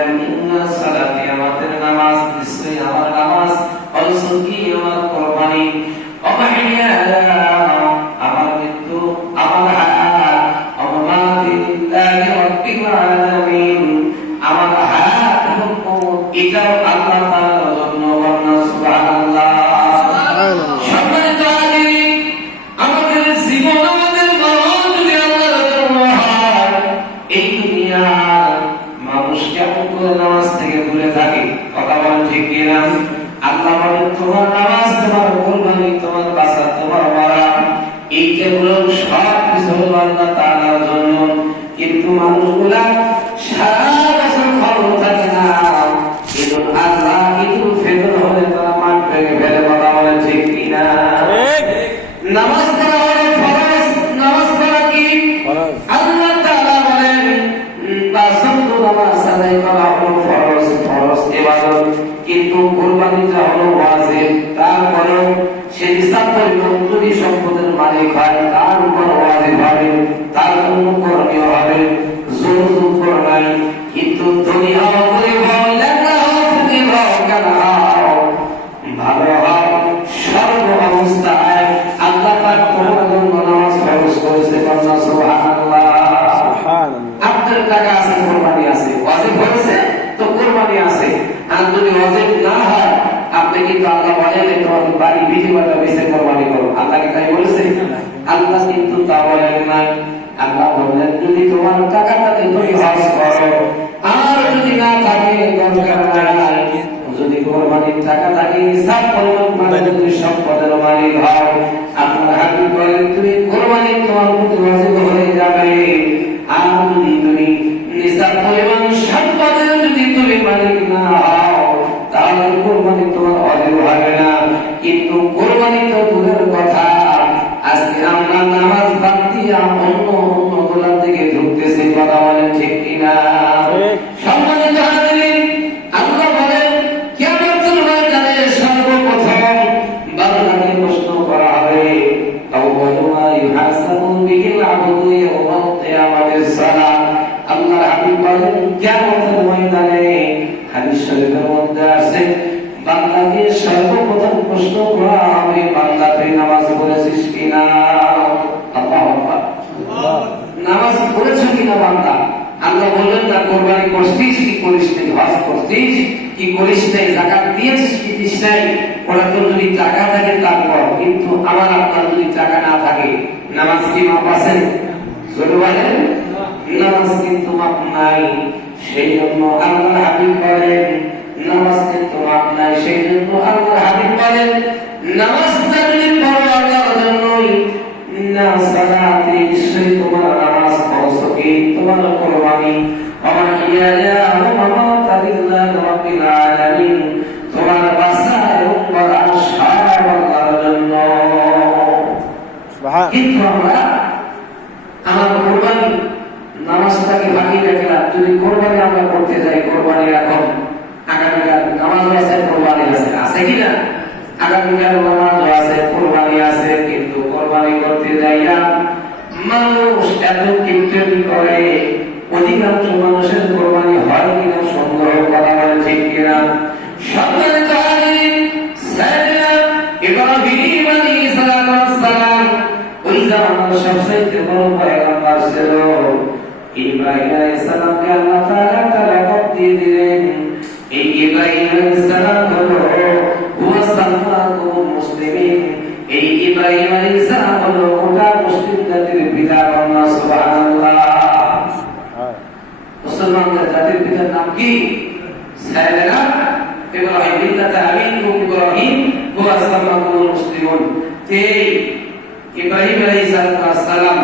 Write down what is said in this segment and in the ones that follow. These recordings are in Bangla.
বলেন ইন্না সালাতি আমাদের নামাজ, নিশ্চয়ই আমার নামাজ, অলসুকি আমার কুরবানি, অমাহিয়া আমার মৃত্যু, আমার হায়াত, অমামাতি লিল্লাহি রাব্বিল আলামিন, আমার হায়াত এবং মওত এটাও আল্লাহ তাআলার জন্য। বলনা সুবহানাল্লাহ। সম্মানিত হাজিরিন, আমাদের জীবন আমাদের মরণ যদি আল্লাহর জন্য হয়, এই দুনিয়ার মানুষ কেমন করে নামাজ থেকে দূরে থাকে? কথা বলেন ঠিক কিনা? আল্লাহ বলেন তোমার নামাজ, তোমার কুরবানি, তোমার বাসা, তোমার মারা, এই যেগুলো সব কিছু আল্লাহ তাআলার জন্য। কিন্তু মানুষগুলা সারা বছর ভালো থাকে না, ঈদুল আযহা, ঈদুল ফিতর হলে তারা মাঠ ভেঙে ফেলে। কথা বলেন ঠিক কিনা? নামাজ পড়া হলো ফরজ। নামাজ পড়া কি? আল্লাহ তাআলা বলেন বাসন্তু নামাজ আদায় করা হলো ফরজ, ফরজ ইবাদত। কিন্তু কুরবানিটা হলো ওয়াজিব। তারপরেও সে নিসাব পরিমাণ যদি সম্পদের মালিক হয়, তার উপর ওয়াজিব হবে, তার জন্য করণীয় হবে। জোর জোর করে নাই, কিন্তু ধনী হও, গরিব হও, লেখা হও, ফকির হও, কানা হও, ভালো হও, সর্ব অবস্থায় আল্লাহ পাক তোমার জন্য নামাজ ফরজ করেছে। বলনা সুবহানাল্লাহ। আপনার টাকা আছে, কুরবানি আছে, ওয়াজিব হয়েছে তো কুরবানি আছে। আর যদি ওয়াজিব না হয়, আপনি কিন্তু আল্লাহ বলেন তোমার বাড়ি বিধি-বাটা বেঁচে কুরবানি করো। আল্লাহ কি তাই বলেছে? আল্লাহ কিন্তু তা বলেন নাই। আল্লাহ বললেন যদি তোমার টাকা থাকে তুমি হজ করো, আর যদি না থাকে দরকার নাই। যদি কুরবানির টাকা থাকে, নিসাব পরিমাণ মানে যদি সম্পদের মালিক হও, আপনার হাবিব বলেন তুমি কুরবানি তোমার প্রতি ওয়াজিব হয়ে যাবে। আর যদি তুমি নিসাব পরিমাণ সম্পদের যদি তুমি মালিক না হও, তাহলে কুরবানি তোমার ওয়াজিব হবে না। কিন্তু কুরবানি তো দূরের কথা, আজকে আমরা নামাজ বাদ দিয়ে অন্য গোলার দিকে ঢুকতেছি। কথা বলেন ঠিক কিনা? সম্মানিত হাজিরিন, আল্লাহ বলেন কিয়ামতের ময়দানে সর্বপ্রথম বান্দাকে প্রশ্ন করা হবে, আউয়ালু মা ইউহাসাবু বিহিল আবদু ইয়াওমাল কিয়ামাতিস সালাত। আল্লাহর হাবিব বলেন কিয়ামতের ময়দানে, হাদিস শরীফের মধ্যে আছে, বান্দাকে সর্বপ্রথম প্রশ্ন করা হবে, বান্দা তুই নামাজ পড়েছিস কিনা? আল্লাহু আকবার। নামাজ পড়েছ কিনা বান্দা? আল্লাহ বললেন না কুরবানি করছিস কি করিস নাই, হজ করছিস কি করিস নাই, যাকাত দিয়েছিস কি দিস নাই। ওরা তো যদি টাকা থাকে তারপর, কিন্তু আমার আপনার যদি টাকা না থাকে, নামাজ কি মাপ আছে? জোরে বলেন, নামাজ কিন্তু মাপ নাই। সেই জন্য আল্লাহর হাবিব বলেন নামাজ কিন্তু মাপ নাই। সেই জন্য আল্লাহর হাবিব বলেন নামাজটা যদি পড়ো আল্লাহর জন্যই, না সালাতি, নিশ্চয়ই তোমার নামাজ ফরজ, তোমার কুরবানি, আমার ইয়ায়া মামাতা লিল্লাহি রাব্বিল আলামিন, তোমার বাসা এবং মারা সব আল্লাহর জন্য। সুবহান। কিন্তু আমরা আমার কুরবানি নামাজটাকে বাকি রাখলাম। যদি কুরবানি আমরা করতে যাই, কুরবানি এখন আগামীকাল নামাজ আছে, কুরবানি আছে, আছে কিনা? আগামীকাল নামাজ আছে, কুরবানি আছে, কিন্তু কুরবানি করতে যাইয়া মানুষ এত কিপটেমি করে, অধিকাংশ মানুষের কুরবানি হয় কিনা সন্দেহ। কথা বলে ঠিক কিনা? সম্মানিত হাজিরিন, সাইয়েদনা ইব্রাহিম আলাইহিস সালাম ওই জামানার সবচেয়ে বড় পয়গম্বর ছিল। ইব্রাহিম আলাইহিস সালামকে আল্লাহ তাআলা লাকাব দিয়ে দিলেন। এই ইব্রাহিম আলাইহিস সালাম হলো হুয়া সাল্লাতুল মুসলিমিন। এই ইব্রাহিম আলাইহিস সালাম হলো গোটা মুসলিম জাতির পিতা। বলনা সুবহানাল্লাহ। মুসলমানদের জাতির পিতার নাম কি? সাইয়েদনা ইব্রাহিম। মিল্লাত আবিকুম ইব্রাহিম হুয়া সাল্লাতুল মুসলিমুন। এই ইব্রাহিম আলাইহিস সালাম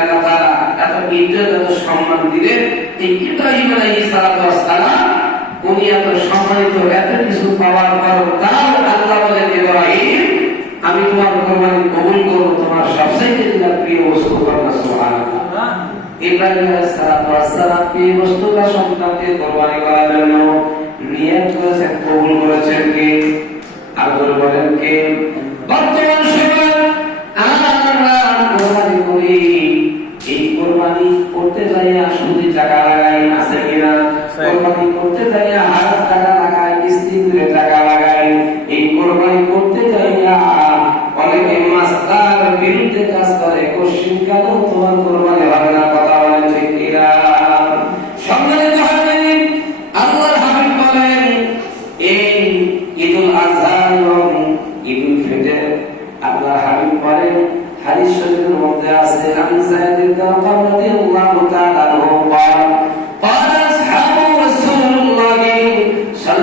আল্লাহ তাআলা এত ইজ্জত, এত সম্মান দিলেন। এই ইব্রাহিম আলাইহিস সালাম উনি এত সম্মানিত, এত কিছু পাওয়ার পর তাও আল্লাহ বলেন ইব্রাহিম আমি তোমার কুরবানি কবুল করব, তোমার সবচেয়ে প্রিয় বস্তু। বলনা সুবহানাল্লাহ। ইব্রাহিম আলাইহিস সালাম প্রিয় বস্তুটা সন্তানকে কুরবানি করার জন্য নিয়ত করেছেন, কবুল করেছেন কে? আর বলেন কে? বর্তমান সময় আমরা কুরবানি করি, এই কুরবানি করতে যাই শুধু টাকা লাগাই, আছে কিনা? কুরবানি করতে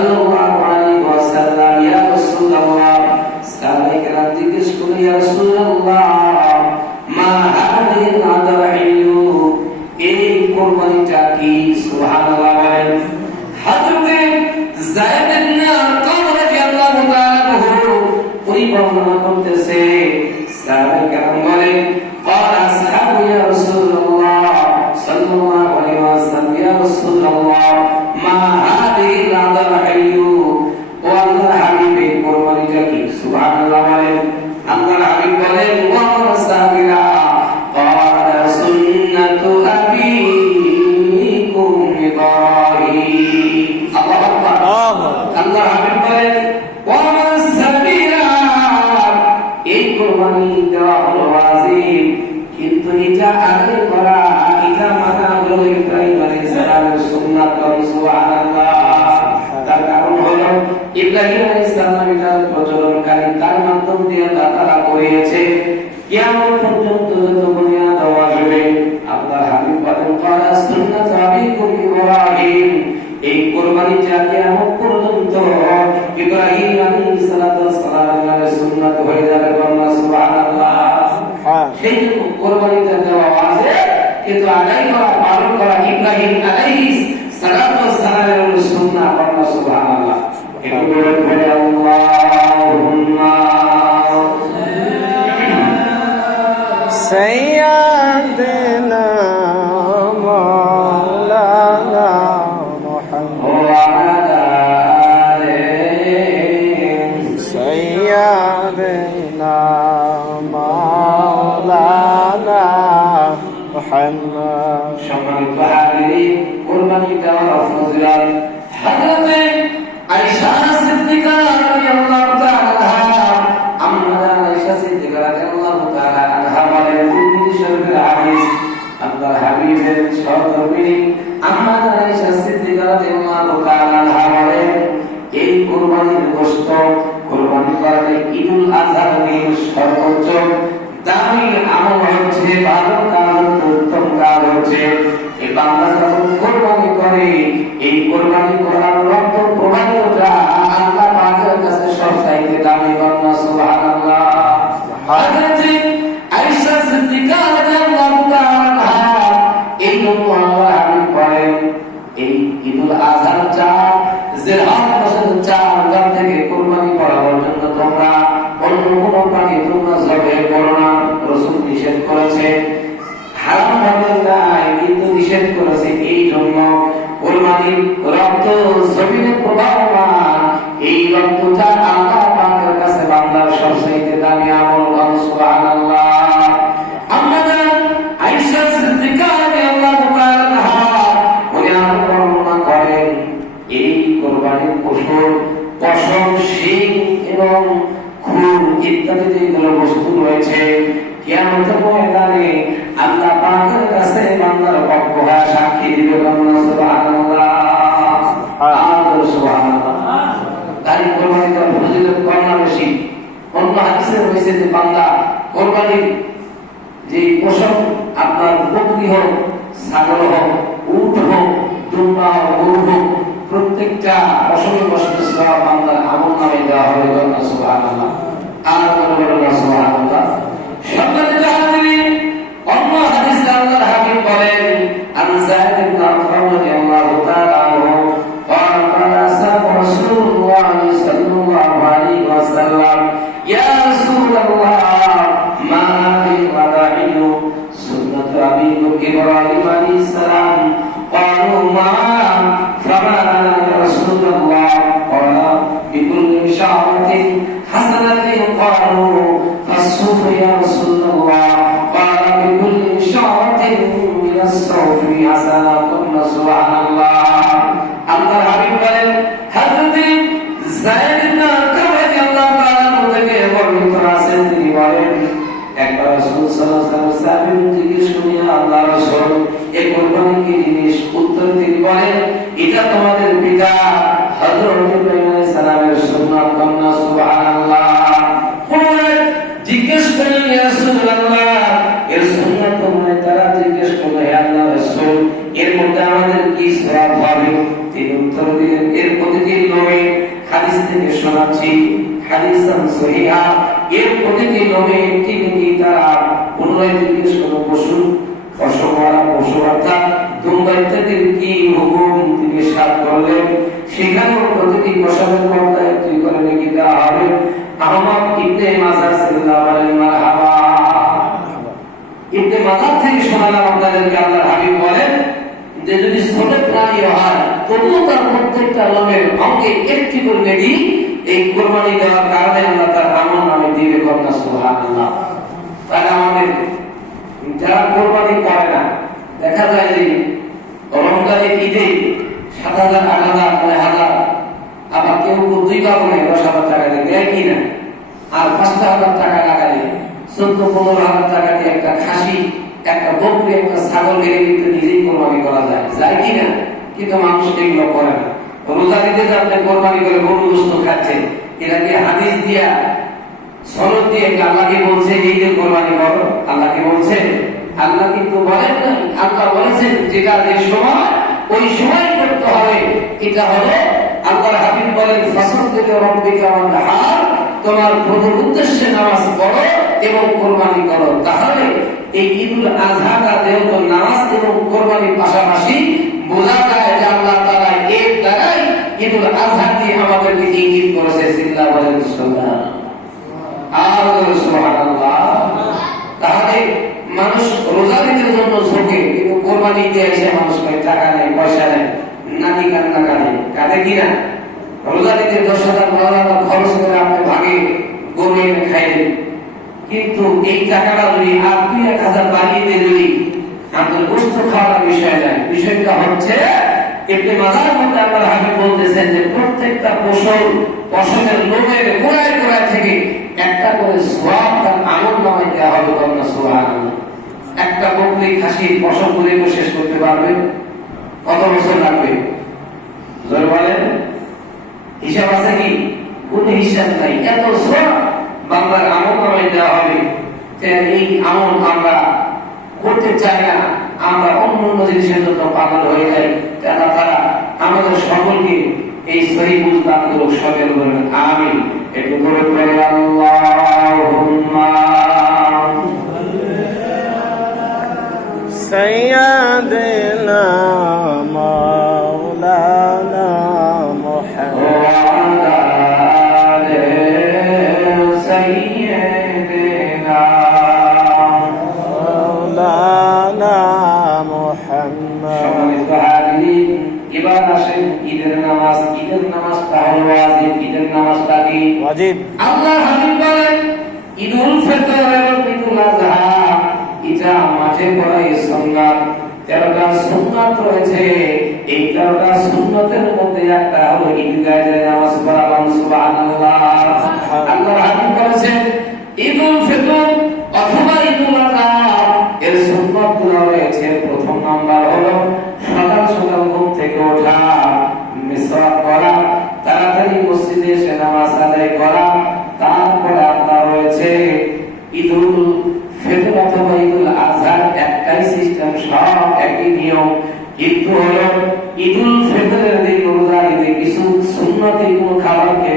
সাল্লাল্লাহু আলাইহি ওয়াসাল্লাম ইয়া রাসূলুল্লাহ সাহাবায়ে কেরাম জিজ্ঞেস করলেন ইয়া রাসূলুল্লাহ মা হাদিহিল আদাহিয়ু এই কুরবানিটা কি সুবহানাল্লাহ বলেন হযরতে যায়েদ ইবনে আরকাম রাদিয়াল্লাহু তাআলা উনি বর্ণনা করতেছে সাহাবায়ে কেরাম বলেন قال اصحاب يا رسول الله صلى الله عليه وسلم يا رسول الله ما هذه الأضاحي والله حبيب قربانيটা কি সুবহানাল্লাহ বলেন আল্লাহর হাবিব বলেন ওয়া রাসাবিরা قال سنة أبيكم إبراهيم আল্লাহু আকবার আল্লাহর হাবিব বলেন ওয়া রাসাবিরা এই কুরবানি দেওয়া হলো ওয়াজিব কিন্তু এটা আগে করা এটা মানা হলো ইব্রাহিম আলাইহিস সালামের সুন্নাত সুবহানাল্লাহ তার কারণ হলো ইব্রাহিম আলাইহিস সালাম এটা প্রচলনকারী তার মাধ্যম দিয়ে তারা করিয়েছে কিয়ামত পর্যন্ত যত বুনিয়াদ আসবে আল্লাহর হাবিব বলেন ক্বালা সুন্নাত আবিকুম ইব্রাহিম এই কুরবানিটা কিয়ামত পর্যন্ত ইব্রাহিম আলাইহিস সালামের সুন্নাত হয়ে যাবে সুবহানাল্লাহ সেই কুরবানিটা দেওয়া আছে কিন্তু আদায় করা পালন করা ইব্রাহিম আলাইহিস সালামের সুন্নাহ সুবহানাল্লাহ একটু বলে আল্লাহুম্মা سيدنا مولانا محمد وعلى آله سيدنا مولانا محمد সম্মানিত হাজিরিন কুরবানি দেওয়ার ফজিলত হযরত আয়েশা সিদ্দিকা রাদিয়াল্লাহু তাআলা আম্মা আয়েশা সিদ্দিকা রাদিয়াল্লাহু তাআলা আনহা বলেন তিরমিজি শরীফের হাদিস আল্লাহর হাবিবের সহধর্মিণী আম্মা আয়েশা সিদ্দিকা রাদিয়াল্লাহু তাআলা আনহা বলেন এই কুরবানির গোশত কুরবানি করলে ঈদুল আযহার দিন সর্বোচ্চ দামি আমল হচ্ছে ভালো কাজ উত্তম কাজ হচ্ছে এই বান্দা যখন কুরবানি করে এই কুরবানি করার রক্ত প্রবাহিতটা আল্লাহ পাকের কাছে সবচাইতে দামি বান্দা সুবহানাল্লাহ হযরত আয়েশা সিদ্দিকা রাদিয়াল্লাহু তাআলা এই আল্লাহর হাবিব বলেন এই ঈদুল আযহার চাঁদ জিলহজ মাসের চাঁদ গান থেকে কুরবানি করার জন্য তোমরা অন্য কোনো প্রাণী তোমরা জবে করো না রাসূল নিষেধ করেছে হারাম ভাবে নাই কিন্তু নিষেধ করেছে এই জন্য কুরবানির রক্ত জমিনে প্রবাহমান এই রক্তটা আল্লাহ পাকের কাছে বান্দার সবচেয়ে দামি আমল সুবহানাল্লাহ আমাদের আয়েশা সিদ্দিকা রাদিয়াল্লাহু তাআলা উনি বর্ণনা করেন এই কুরবানির পশুর পশম শিং এবং খুর ইত্যাদি যেগুলো বস্তু রয়েছে কিয়ামতের ময়দানে আল্লাহ পাকের কাছে বান্দার পক্ষ হয়ে সাক্ষী দিবে সুবহানাল্লাহ সুবহানাল্লাহ তাই কুরবানি দেওয়ার ফজিলত কম না বেশি অন্য হাদিসে রয়েছে যে বান্দা কুরবানির যে পশম আপনার বকরি হোক ছাগল হোক উট হোক দুম্বা হোক গরু হোক প্রত্যেকটা পশমে পশমে সওয়াব বান্দার আমলনামায় দেওয়া হবে সুবহানাল্লাহ আর বলবেন সুবহানাল্লাহ সম্মানিত হাজিরিন অন্য হাদিসে আল্লাহর হাবিব বলেন আন যায়েদ ইবনে আরকাম রাদিয়াল্লাহু তাআলা আনহু قال قال أصحاب رسول الله صلى الله عليه وسلم يا رسول الله ما هذه الأضاحي سنة أبيكم إبراهيم عليه السلام قالوا ما فما لنا يا رسول الله قال بكل شعرة حسنة قالوا فالصوف يا رسول الله قال بكل شعرة من الصوف حسنة سبحان الله আল্লাহর হাবিব বলেন হযরত যায়েদ ইবনে আরকাম রাদিয়াল্লাহু তাআলা থেকে বর্ণিত আছে তিনি বলেন একবার রাসূল সাল্লাল্লাহু আলাইহি ওয়াসাল্লাম জিজ্ঞেস করলেন আল্লাহর রাসূল এই কুরবানি কি জিনিস উত্তর তিনি বলেন এটা তোমাদের পিতা হযরত ইব্রাহিম আলাইহিস সালামের সুন্নাত কন্যা সুবহানাল্লাহ জিজ্ঞেস করলেন ইয়া রাসূলুল্লাহ এর সুন্নাত মানে তারা জিজ্ঞেস করলেন হে আল্লাহর রাসূল এর মধ্যে আমাদের কি সওয়াব হবে তিনি উত্তর দিলেন এর প্রতিটি নবী থেকে শোনাচ্ছি হাদিসান সহিহা। এর প্রতিটি লোমে একটি নেকি তারা 15 থেকে 16 পশু অর্থাৎ দুম্বা ইত্যাদির কি হুকুম তিনি সাত করলেন, সেখানেও প্রতিটি কসমের মধ্যে একটি করে নেকি দেওয়া হবে। আহমদ ইবনে মাজাহ সাল্লাল্লাহু আলাইহি মারহাবা। ইবনে মাজাহ থেকে শোনালাম আপনাদেরকে আল্লাহর হাবিব বলেন যে যদি ছোট প্রাণী হয় তবুও তার প্রত্যেকটা লোমের অঙ্গে একটি করে নেকি এই কুরবানি দেওয়ার কারণে আল্লাহ তার আমল নামে দিবে। কন্যা সুবহানাল্লাহ। তাহলে আমাদের যারা কোরবানি করে না, দেখা যায় যে রমজানের ঈদে 7,000 8,000 9,000 আবার কেউ 2 কারণে 10,000 টাকা দিয়ে দেয় কিনা, আর 5,000 টাকা লাগালে 14-15,000 টাকা দিয়ে একটা খাসি, একটা বকরি, একটা ছাগল কিনে কিন্তু নিজেই কোরবানি করা যায়, যায় কিনা? কিন্তু মানুষ এগুলো করে না। রোজা দিতে আপনি কোরবানি করে গরু গোশত খাচ্ছেন, এটাকে হাদিস দিয়া সনদ দিয়ে আল্লাহকে বলছে এই যে কোরবানি করো, আল্লাহকে বলছে? আল্লাহ কিন্তু বলেন না। আল্লাহ বলেছেন যেটা যে সময় ওই সময় করতে হবে। এটা হলো আল্লাহর হাবিব বলেন ফাসাল্লি রাব্বিকা ওয়ানহার, তোমার প্রভুর উদ্দেশ্যে নামাজ পড়ো এবং কোরবানি করো। তাহলে এই ঈদুল আযহাটা যেহেতু নামাজ এবং কোরবানির পাশাপাশি, বোঝা যায় যে আল্লাহ তাআলা এর দ্বারাই ঈদুল আযহা দিয়ে আমাদেরকে ইঙ্গিত করেছে। সিল্লাহ বলেন সুবহানাল্লাহ। তাহলে মানুষ রোজা দিতে জন্য ঝোঁকে, কিন্তু কোরবানি দিতে এসে মানুষ টাকা নেই, পয়সা নেই, নাকি কান্না কাঁদে, কাঁদে কিনা? রোজা দিতে 10,000 12,000 খরচ করে আপনি ভাগে গরু এনে খাইলেন, কিন্তু এই টাকাটা যদি আর 2-1,000 বাড়িয়ে দিয়ে যদি আপনার গোশত খাওয়ার বিষয় নাই, বিষয়টা হচ্ছে ইবনে মাজাহ মধ্যে আল্লাহর হাবিব বলতেছেন যে প্রত্যেকটা পশমের লোমের গোড়ায় গোড়ায় থেকে একটা করে সওয়াব তার আমল নামায় দেওয়া হবে। কন্যা সুবহানাল্লাহ। একটা বকরি খাসির পশম গুলো শেষ করতে পারবে? কত বছর লাগবে? জোরে বলেন। হিসাব আছে কি? কোন হিসাব নাই। এত সওয়াব বান্দার আমল নামায় দেওয়া হবে। এই আমল আমরা করতে চাই না, আমরা অন্য জিনিসের জন্য পাগল হয়ে যাই। তারা আমাদের সকলকে এই সহি বুঝদান করুক। সকল বলেন আমিন। একটু করে পড়ে আল্লাহুম্মা সাইয়্যিদিনা মাওলানা মুহাম্মদ সাইয়্যিদিনা মাওলানা মুহাম্মদ। সম্মানিত হাজিরিন, এবার আসেন ঈদের নামাজ। ঈদের নামাজটা হলো ওয়াজিব। ঈদের নামাজটা কি? ওয়াজিব। আল্লাহর হাবিব বলেন ঈদুল ফিতর এবং ঈদুল আযহা এটা মাঝে পড়া সুন্নাত। 13টা সুন্নাত রয়েছে। এই 13টা সুন্নাতের মধ্যে একটা হলো ঈদগাহে নামাজ পড়া। সুবহানাল্লাহ। আল্লাহর হাবিব বলেছেন ঈদুল ফিতর অথবা ঈদুল আযহা এর সুন্নাতগুলো রয়েছে। প্রথম নাম্বার হলো সকাল সকাল ঘুম থেকে ওঠা, মিসওয়াক করা, তাড়াতাড়ি মসজিদে এসে নামাজ আদায় করা। তারপরে আপনার রয়েছে ঈদুল ফিতর অথবা ঈদুল আযহার একটাই সিস্টেম, সব একই নিয়ম, কিন্তু হলো ঈদুল ফিতরের দিন রোজা রেখে কিছু সুন্নতি কোনো খাবারকে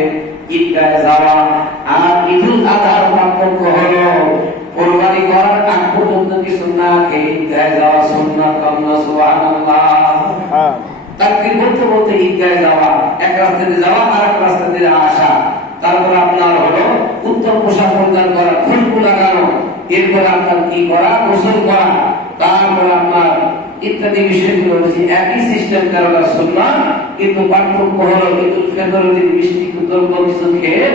ঈদগাহে যাওয়া, আর ঈদুল আযহার পার্থক্য হলো কোরবানি করার আগ পর্যন্ত কিছু না খেয়ে ঈদগাহে যাওয়া সুন্নাত। সুবহানাল্লাহ। তাকবীর বলতে বলতে ঈদগাহে যাওয়া, এক রাস্তা দিয়ে যাওয়া আর এক রাস্তা দিয়ে আসা। তারপর আপনার হলো উত্তম পোশাক পরিধান করা, খুশবু লাগানো, এরপর আপনার কি করা? গোসল করা। তারপর আপনার ইত্যাদি বিষয়গুলো হচ্ছে একই সিস্টেম, 13টা সুন্নাত, কিন্তু পার্থক্য হলো ঈদুল ফিতরের দিন মিষ্টি দ্রব্য কিছু খেয়ে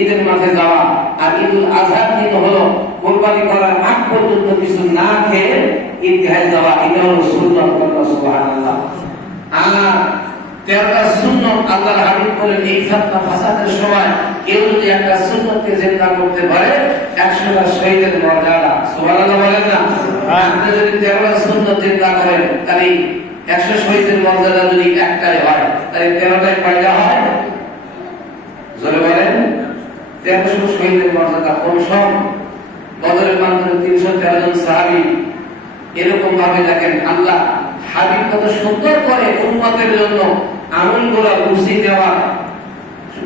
ঈদের মাঠে যাওয়া, আর ঈদুল আযহার দিন হলো কোরবানি করার আগ পর্যন্ত কিছু না খেয়ে ঈদগাহে যাওয়া। এটা হলো সুন্নাত। সুবহানাল্লাহ। আর 13টা সুন্নাত আল্লাহর হাবিব বলেন এই ফিতনা ফাসাদের সময় কেউ যদি একটা সুন্নতকে জিন্দা করতে পারে 100টা শহীদের মর্যাদা। সুবহানাল্লাহ বলেন না? আপনি যদি 13টা সুন্নত জিন্দা করেন তাহলে 100 শহীদের মর্যাদা যদি একটাই হয় তাহলে 13টাই কয়টা হয়? জোরে বলেন। 1300 শহীদের মর্যাদা কোন সব? বদরের মাধ্যমে 313 জন সাহাবী। এরকম ভাবে দেখেন আল্লাহ হাবিব কত সুন্দর করে উম্মতের জন্য আমলগুলো বুঝে দেওয়া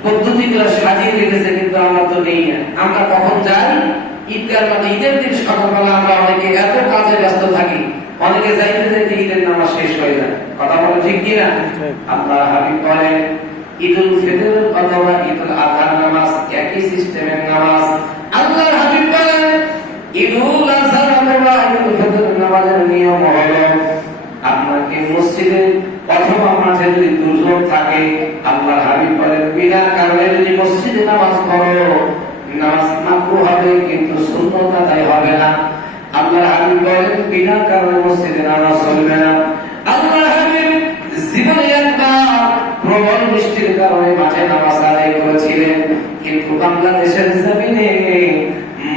পদ্ধতিগুলো সাজিয়ে রেখেছে, কিন্তু আমরা তো নেই না। আমরা কখন যাই ঈদগার মাঠে, ঈদের দিন সকালবেলা আমরা অনেকে এত কাজে ব্যস্ত থাকি, অনেকে যাইতে যাইতে ঈদের নামাজ শেষ হয়ে যায়। কথা বলে ঠিক কিনা? আল্লাহ হাবিব বলেন ঈদুল ফিতর অথবা ঈদুল আযহার নামাজ একই সিস্টেমের নামাজ। আল্লাহ হাবিব বলেন ঈদুল আযহার অথবা ঈদুল ফিতর নামাজের নিয়ম হলো আপনাকে মসজিদে অথবা মাঠে যদি দুর্যোগ থাকে, আল্লাহ হাবিব বলেন বিনা কারণে যদি মসজিদে নামাজ পড়ো, নামাজ মাকরুহ হবে কিন্তু সুন্নাত আদায় হবে না। আল্লাহ হাবিব বলেন বিনা কারণে মসজিদে নামাজ চলবে না। আল্লাহ হাবিব জীবনে একবার প্রবল বৃষ্টির কারণে মাঠে নামাজ আদায় করেছিলেন, কিন্তু বাংলাদেশের জমিনে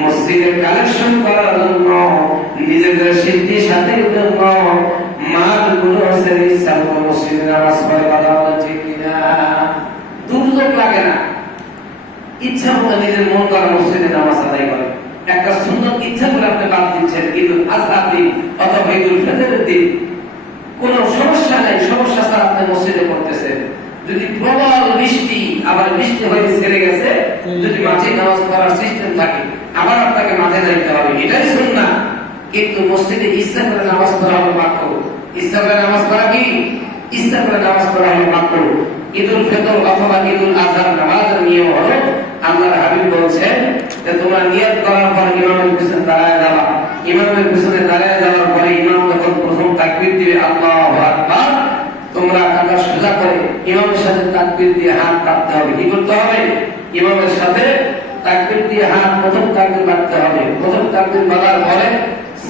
মসজিদের কালেকশন করার জন্য, নিজেদের সিদ্ধি সাথে জন্য মাঠগুলো ছেড়ে ইচ্ছা মতো মসজিদে নামাজ পড়ে। কথা বলে ঠিক কিনা? দুর্যোগ লাগে না, ইচ্ছা মতো নিজের মন করা মসজিদে নামাজ আদায় করে। একটা সুন্নত ইচ্ছা করে আপনি বাদ দিচ্ছেন ঈদুল আযহার দিন অথবা ঈদুল ফিতরের দিন, কোনো সমস্যা নাই, সমস্যা ছাড়া আপনি মসজিদে পড়তেছেন। যদি প্রবল বৃষ্টি, আবার বৃষ্টি হয়ে ছেড়ে গেছে, যদি মাঠে নামাজ পড়ার সিস্টেম থাকে, আবার আপনাকে মাঠে যাইতে হবে, এটাই সুন্নাহ। কিন্তু মসজিদে ইচ্ছা করে নামাজ পড়া হলো মাকরুহ। ইচ্ছা করে নামাজ পড়া কি? ইচ্ছা করে নামাজ পড়া হলো মাকরুহ। ঈদুল ফিতর অথবা ঈদুল আযহার নামাজের নিয়ম হলো আল্লাহর হাবিব বলছেন যে তোমরা নিয়ত করার পর ইমামের পিছনে দাঁড়ায় যাবা। ইমামের পিছনে দাঁড়ায় যাওয়ার পরে ইমাম যখন প্রথম তাকবীর দিবে আল্লাহু আকবার, তোমরা কাঁধা সোজা করে ইমামের সাথে তাকবীর দিয়ে হাত কাঁপতে হবে। কি করতে হবে? ইমামের সাথে তাকবীর দিয়ে হাত, প্রথম তাকবীর বাঁধতে হবে। প্রথম তাকবীর বাঁধার পরে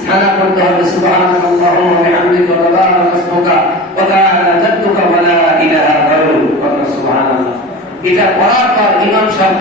সানা করতে হবে সুবহানাল্লাহি ওয়া বিহামদিহি ওয়া তাবারাকা ইসমুকা ওয়া তাআলা জাদ্দুকা ওয়া লা ইলাহা গায়রুক। সুবহানাল্লাহ। এটা পড়ার পর ইমাম সাহেব